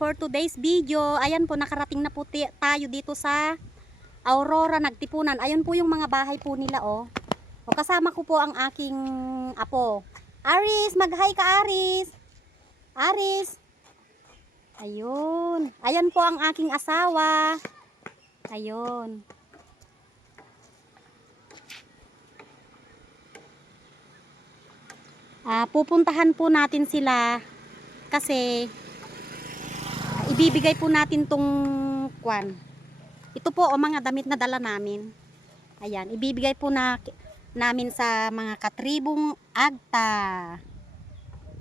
for today's video, ayan po nakarating na po tayo dito sa Aurora Nagtipunan. Ayun po yung mga bahay po nila oh. O kasama ko po ang aking apo. Aris, mag-hi ka Aris. Aris. Ayun. Ayan po ang aking asawa. Ayun. Ah, pupuntahan po natin sila kasi ibibigay po natin tong kwan. Ito po o mga damit na dala namin. Ayan, ibibigay po na namin sa mga katribong agta.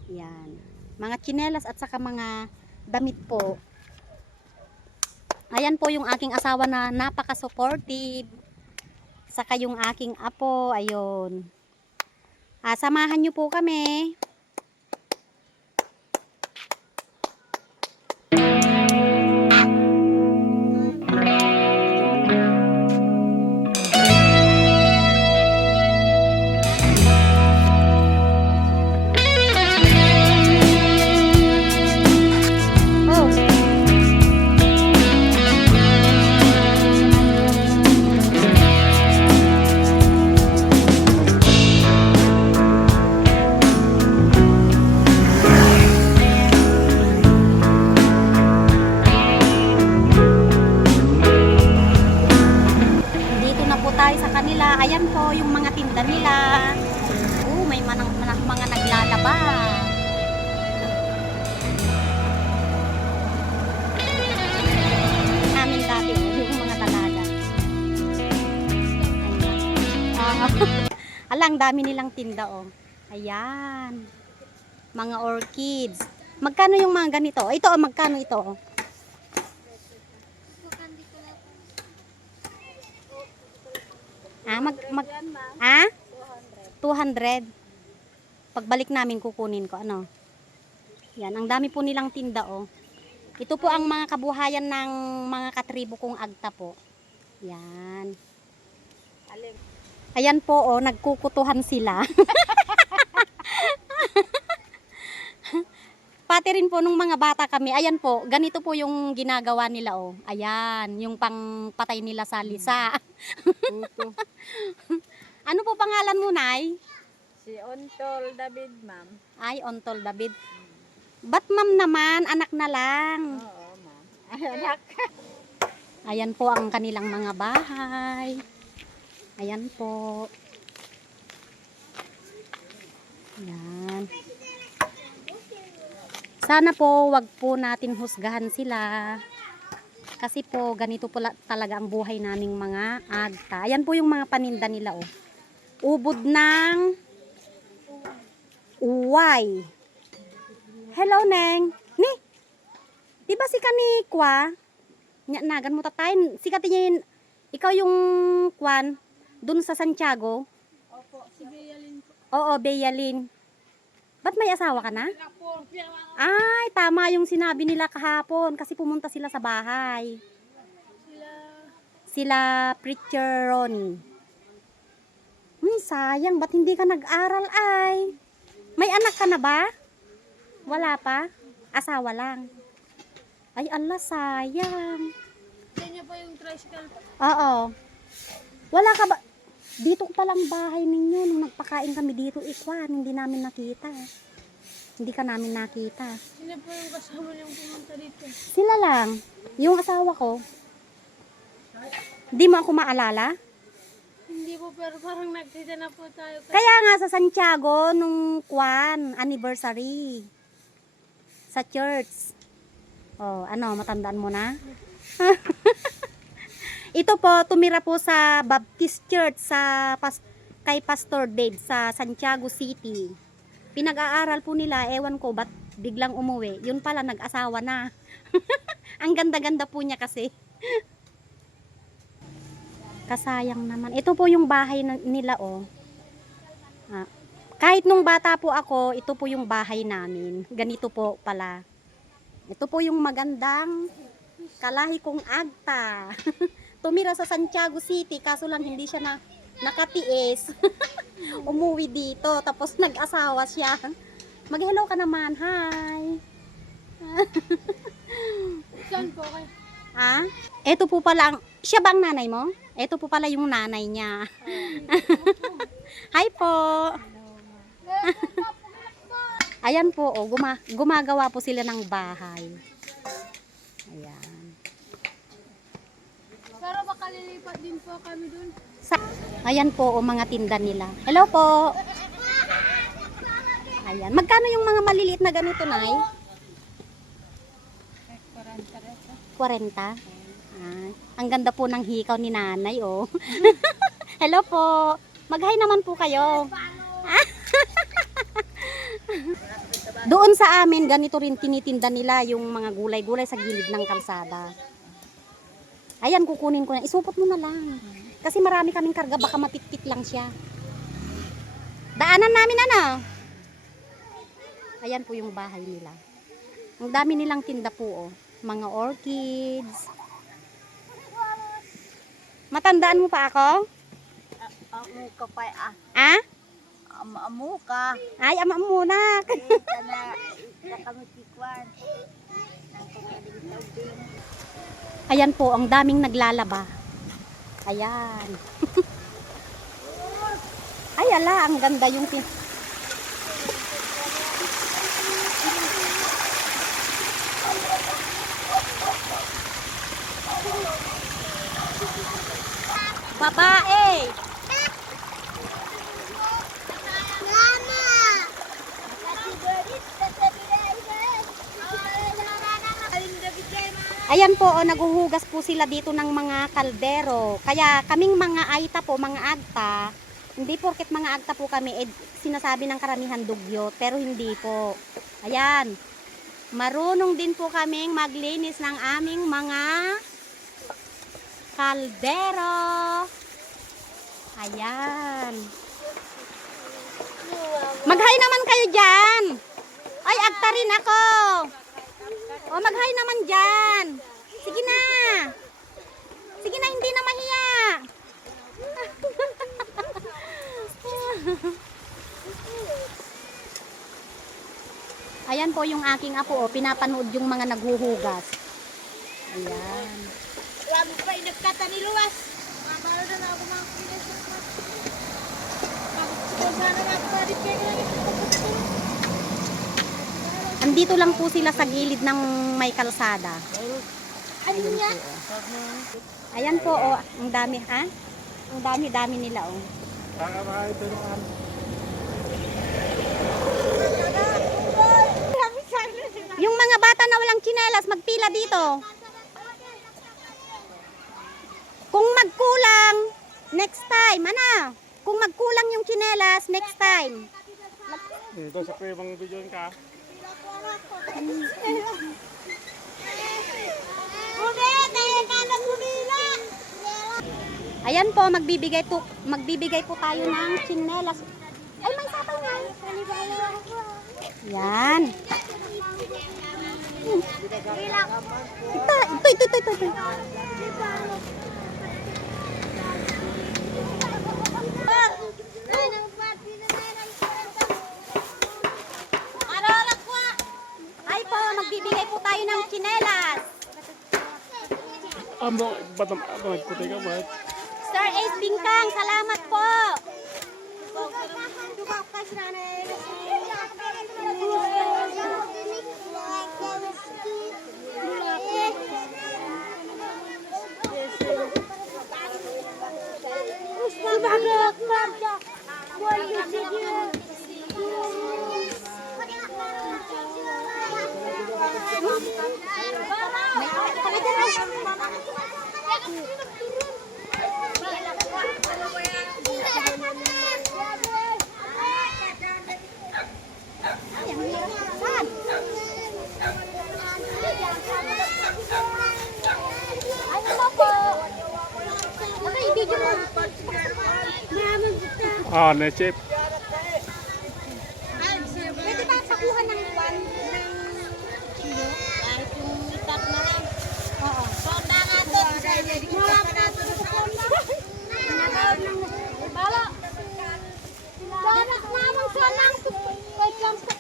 Yan. Mga tsinelas at saka mga damit po. Ayan po yung aking asawa na napaka-supportive. Saka yung aking apo, ayun. Ah, samahan niyo po kami. Dami nilang tinda oh. Ayan. Mga orchids. Magkano yung mga ganito? Ito oh, magkano ito oh? Ah, mag, mag, ah? 200. Pagbalik namin kukunin ko, ano? Yan, ang dami po nilang tinda, oh. Ito po ang mga kabuhayan ng mga katribo kong agta po. Yan. Ayan po, oh, nagkukutuhan sila. Pati rin po nung mga bata kami, ayan po, ganito po yung ginagawa nila, oh. Ayan, yung pangpatay nila sa lisa. Ano po pangalan mo, Nay? Si Ontol David, ma'am. Ay, Ontol David. Ba't ma'am naman? Anak na lang. Oo, ma'am. Anak. Ayan po ang kanilang mga bahay. Ayan po. Ayan. Sana po wag po natin husgahan sila. Kasi po ganito po la- talaga ang buhay naming mga agta. Ayan po yung mga paninda nila oh. Ubod ng uway. Hello, Neng. Ni, di ba si Kanikwa? Nagan mo tatay. Si Katinyin, ikaw yung kwan, dun sa Santiago. Opo, si Bialin po. Oo, Beyalin. Ba't may asawa ka na? Ay, tama yung sinabi nila kahapon kasi pumunta sila sa bahay. Sila, Sila Preacher Ronnie. Hmm, sayang, ba't hindi ka nag-aral ay? May anak ka na ba? Wala pa? Asawa lang. Ay, Allah, sayang. yan niya pa yung tricycle po. Oo. Wala ka ba? Dito pa lang bahay ninyo. Nung nagpakain kami dito, ikwan, hindi namin nakita. Hindi ka namin nakita. Sino po yung kasama niyong pumunta dito? Sila lang. Yung asawa ko. Di mo ako maalala? Hindi po, pero parang nagkita na po tayo. Kaya nga sa Santiago, nung kwan, anniversary. Sa church. Oh, ano, matandaan mo na? Ito po, tumira po sa Baptist Church sa pas kay Pastor Dave sa Santiago City. Pinag-aaral po nila, ewan ko ba't biglang umuwi. Yun pala, nag-asawa na. Ang ganda-ganda po niya kasi. Kasayang naman. Ito po yung bahay nila, oh. Ah, kahit nung bata po ako, ito po yung bahay namin. Ganito po pala. Ito po yung magandang kalahi kong agta. Tumira sa Santiago City, kaso lang hindi siya na nakatiis. Umuwi dito, tapos nag-asawa siya. Mag-hello ka naman, hi. din po kayo. Ah? Ito po pala ang, siya ba ang nanay mo? Ito po pala yung nanay niya. Hi po. Ayan po, oh, guma gumagawa po sila ng bahay. Ayan. Lilipat din po kami dun. Sa- Ayan po, oh, mga tinda nila. Hello po. Ayan. Magkano yung mga maliliit na ganito, Nay? 40. Ah, ang ganda po ng hikaw ni nanay, oh. Hello po. Mag-hi naman po kayo. Doon sa amin, ganito rin tinitinda nila yung mga gulay-gulay sa gilid ng kalsada. Ayan, kukunin ko na. Isupot mo na lang. Kasi marami kaming karga, baka mapitkit lang siya. Daanan namin ano. Ayan po yung bahay nila. Ang dami nilang tinda po, oh. Mga orchids. Matandaan mo pa ako? Amo ka pa ah. Ah? Amo, amo ka. Ay, ama muna. Ika na, kami tikwan. Ayan po, ang daming naglalaba. Ayan. Ay, ala, ang ganda yung tin... Babae! Ayan po, oh, naguhugas po sila dito ng mga kaldero. Kaya kaming mga aita po, mga agta, hindi porket mga agta po kami, eh, sinasabi ng karamihan dugyo, pero hindi po. Ayan, marunong din po kaming maglinis ng aming mga kaldero. Ayan. Mag-hi naman kayo dyan. Ay, agta rin ako. O, mag-hi naman dyan. Sige na. Sige na, hindi na mahiya. Ayan po yung aking apo, oh, pinapanood yung mga naghuhugas. Ayan. Wag pa inagkata ni Luwas. Mabalo na ako mga kinesis na. Kung sana nga po, di kayo lang Andito lang po sila sa gilid ng may kalsada. Ano niya? Ayan po, oh, ang dami, ha? Ang dami-dami nila, oh. Yung mga bata na walang tsinelas, magpila dito. Kung magkulang, next time, ano? Kung magkulang yung tsinelas, next time. Ito sa kuya bang video ka. Ayan po, magbibigay po, magbibigay po tayo ng tsinelas. Ay, may sapaw na. Yan. Ito, ito, ito, ito, ito. Ay po, magbibigay po tayo ng tsinelas. Amo, ba't ang amo, nagputay ka ba? Star Ace Bingkang, salamat po. Ay, ang hirap saan? Ay, ano po? Okay, video mo. Maraming buta. Ah, na-chip. Pwede ba pakuha ng one ng kilo? Kahit yung itak na lang. Oo. Sonda nga to. Mga nato sa konda. Nagawad ng bala. Danak naman sa lang. Wait lang po.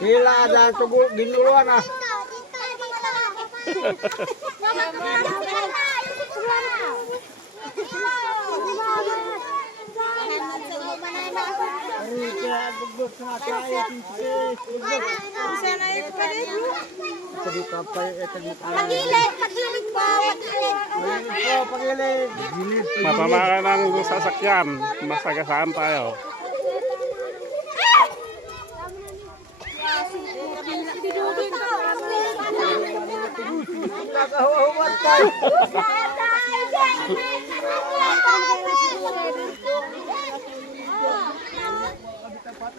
Hila ada tugu ginuluan ah. Pagilid, pagilid po, pagilid. Mapamaka ng sasakyan. Masagasaan tayo.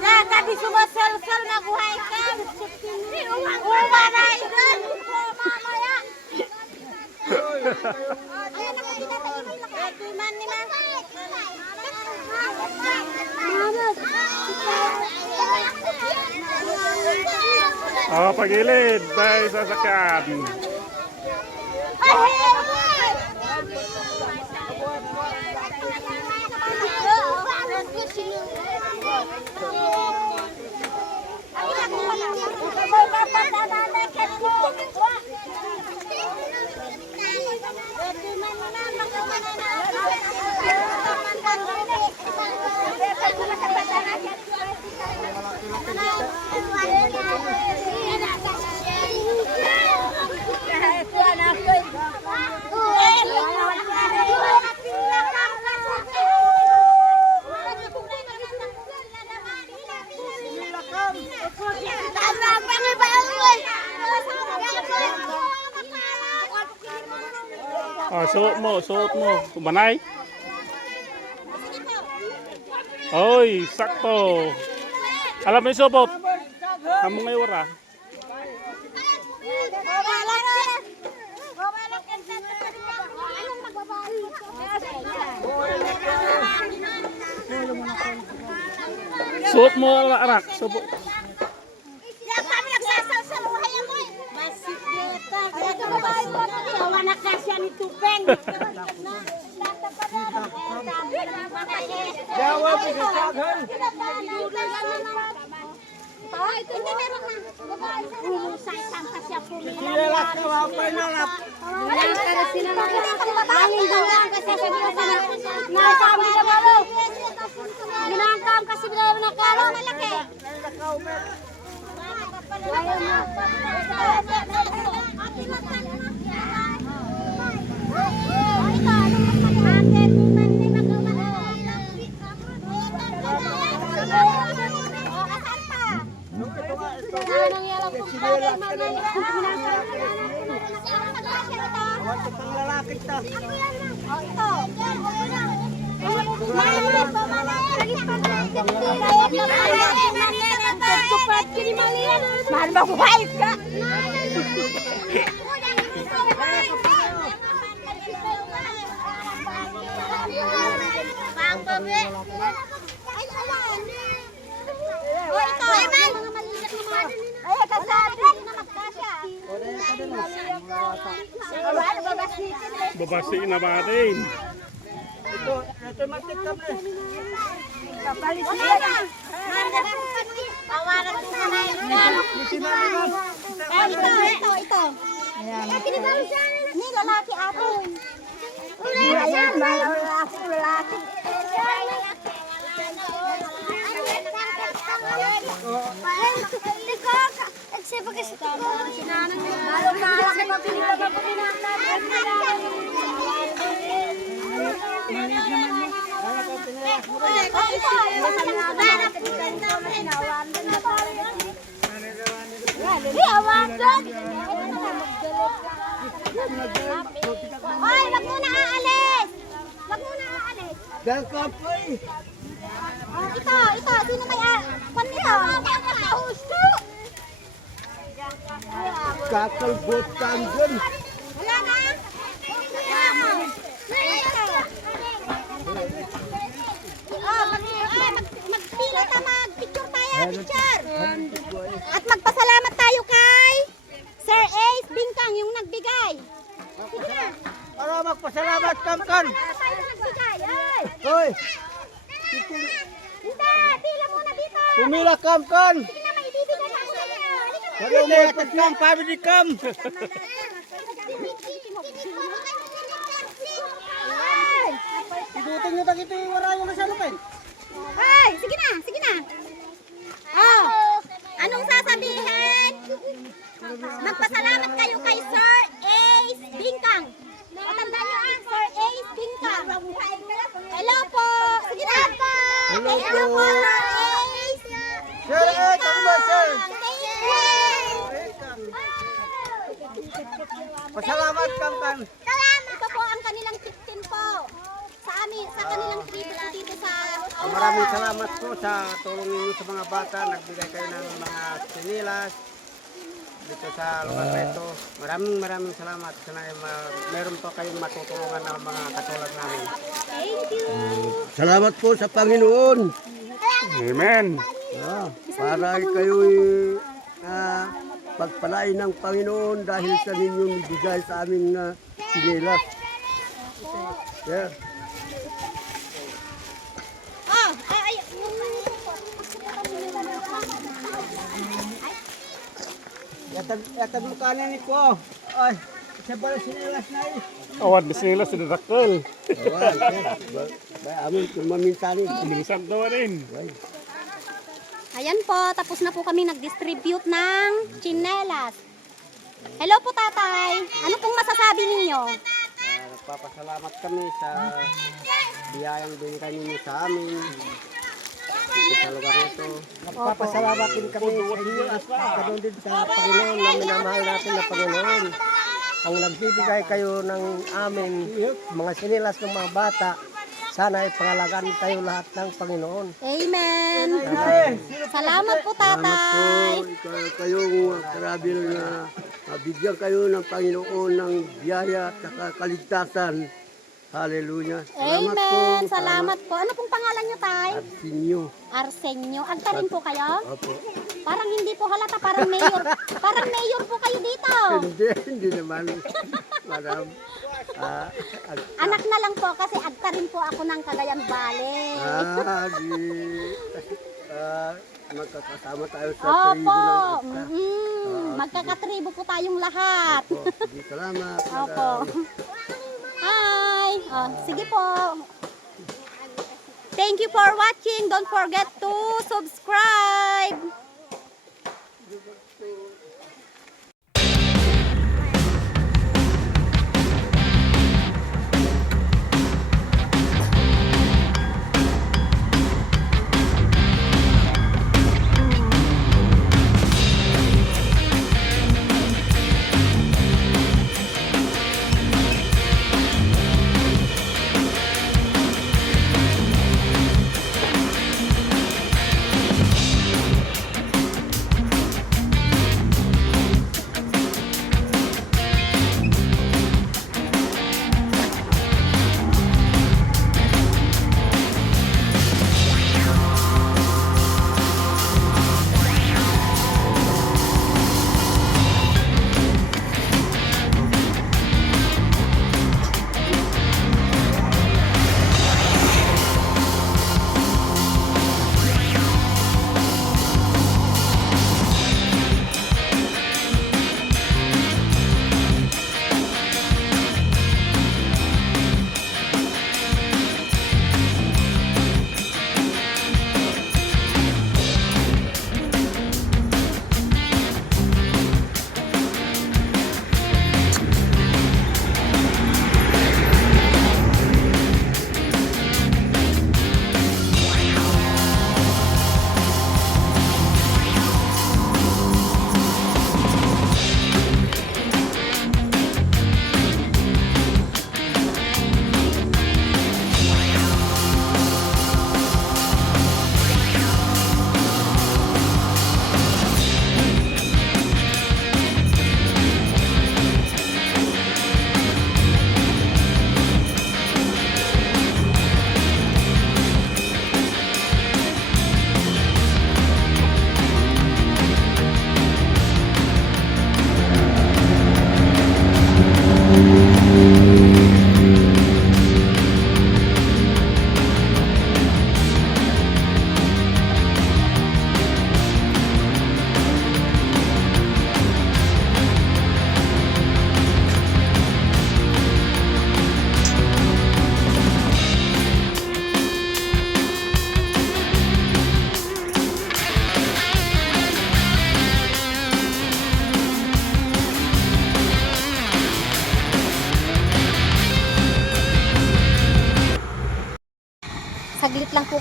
Yan, tadi sumasal-sal na buhay ka. Uma na idol. Mamaya. Ayan, nakakita tayo may lakas. Ito man ni ma. Oh, pagilid. Tayo sasakyan. Oh, suot mo. Kumanay. Oy, sakto. Alam mo yung subot. Amo ngayon wara. Suot mo kami nagsasaw sa buhay mo. Masik dito. Ito babae ko. Tawa na ito meron na. Babae sa Humusay sang kasya pumila. Sila ka wapay na lap. Wala ka na sila na. Mangin gawa kasi sa mga sana. Nasabi na malo. Ginangkam kasi bila na kalo. Malaki. Mahal ba buhay ka? Bang babe. Ay, alam. Oh, ito. Babasitin. Babasi na ba natin? Awaran ko na Ito, ito, ito. Ni lalaki ako. Ayan, lalaki, lalaki. Siapa kasi na Oy, wag mo na aalis! Wag mo aalis! Oh, ito, ito, sino may a... Kwan nito? Husto! Kakalbot ka dyan. Wala na? Oh, mag, ah, mag, magpila ka, mag-picture tayo, picture. At magpasalamat tayo kay Sir Ace Bingkang, yung nagbigay. Sige na. Para magpasalamat kamkan. Hoy, Hindi, pila muna dito. pumila kamkan. Sige na, maibibigay na ako sa inyo. Halika na. Kaya mo kam, family kam. Idutin nyo takito yung warayo na sa lupin. Ay, sige na, sige na. Oh, anong sasabihin? Magpasalamat kayo kay Sir Ace Bingkang. O, tandaan nyo ah, Sir Ace Bingkang. Hello po. Sige na. Hello Hello po. po, Sir eh, ba, sir? Pasalamat kamkan. Salamat. Ito po ang kanilang 15 po. Sa amin, sa kanilang trip po dito sa Maraming salamat po sa tulong ninyo sa mga bata. Nagbigay kayo ng mga sinilas dito sa lugar na ito. Maraming maraming salamat. Sana ay ma- meron pa kayong matutulungan ng mga katulad namin. Thank you. Salamat po sa Panginoon. Amen. Ah, para kayo uh, pagpalain ng Panginoon dahil sa ninyong bigay sa aming uh, sinilas. Yeah. Oh, ay, ay. Yatag mo kanin ko. Ay, sa bala sinilas na eh. Awad na sila sa dadakol. Awan. Ba- amin kung mamintani. Minsan daw rin. Ayan po, tapos na po kami nag-distribute ng chinelas. Hello po tatay. Ano pong masasabi ninyo? Ah, nagpapasalamat kami sa biyayang binigay ninyo sa amin. Dito sa lugar na ito. Nagpapasalamat din kami sa inyo at ganoon din sa Panginoon na minamahal natin na Panginoon. Ang nagbibigay kayo ng aming mga sinilas ng mga bata, sana ay pangalagaan tayo lahat ng Panginoon. Amen. Salamat po tatay. Ikaw, kayong karabil na mabigyan kayo ng Panginoon ng biyaya at kaligtasan. Hallelujah. Salamat po. Amen. Salamat po. Ano pong pangalan nyo tay? Sinyo. Arsenio. Agta rin po kayo? Opo. Parang hindi po halata, parang mayor. Parang mayor po kayo dito. Hindi, hindi naman. Madam. Ah, Anak na lang po kasi agta rin po ako ng Cagayan Valley. ah, di, ah, magkakasama tayo sa Opo. tribo ng Agta. Mm, magkakatribo po tayong lahat. Opo, sige, salamat. Opo. Hi. Oh, sige po. Thank you for watching. Don't forget to subscribe.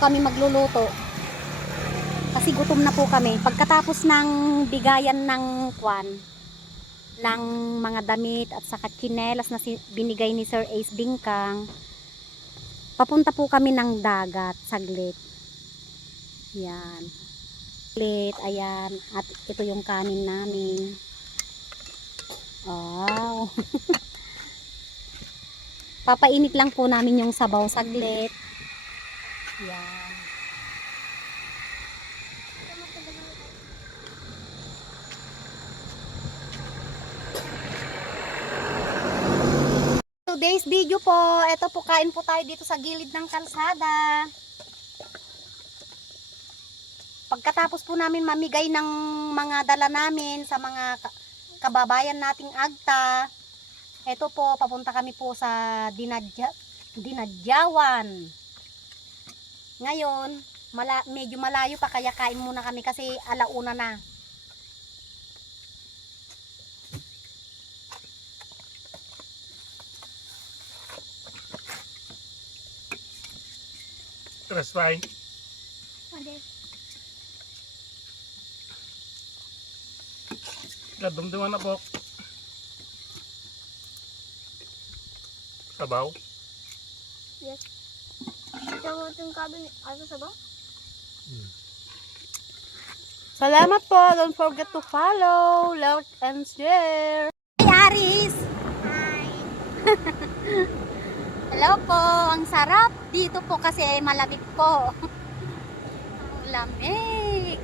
Kami magluluto. Kasi gutom na po kami. Pagkatapos ng bigayan ng kwan, ng mga damit at saka tsinelas na binigay ni Sir Ace Bingkang, papunta po kami ng dagat saglit. Yan. Saglit, ayan. At ito yung kanin namin. Wow. Papainit lang po namin yung sabaw saglit. Yan. Today's video po, ito po kain po tayo dito sa gilid ng kalsada. Pagkatapos po namin mamigay ng mga dala namin sa mga ka- kababayan nating agta, ito po, papunta kami po sa Dinadya, Dinadyawan. Ngayon, mala, medyo malayo pa kaya kain muna kami kasi alauna na. Tres fry. Kadumduman na po. Sabaw. Ito yung cabinet. Ano sa ba? Salamat po. Don't forget to follow, like, and share. Hi, Aris! Hi! Hello po, ang sarap. Dito po kasi malamig po. ang lamig.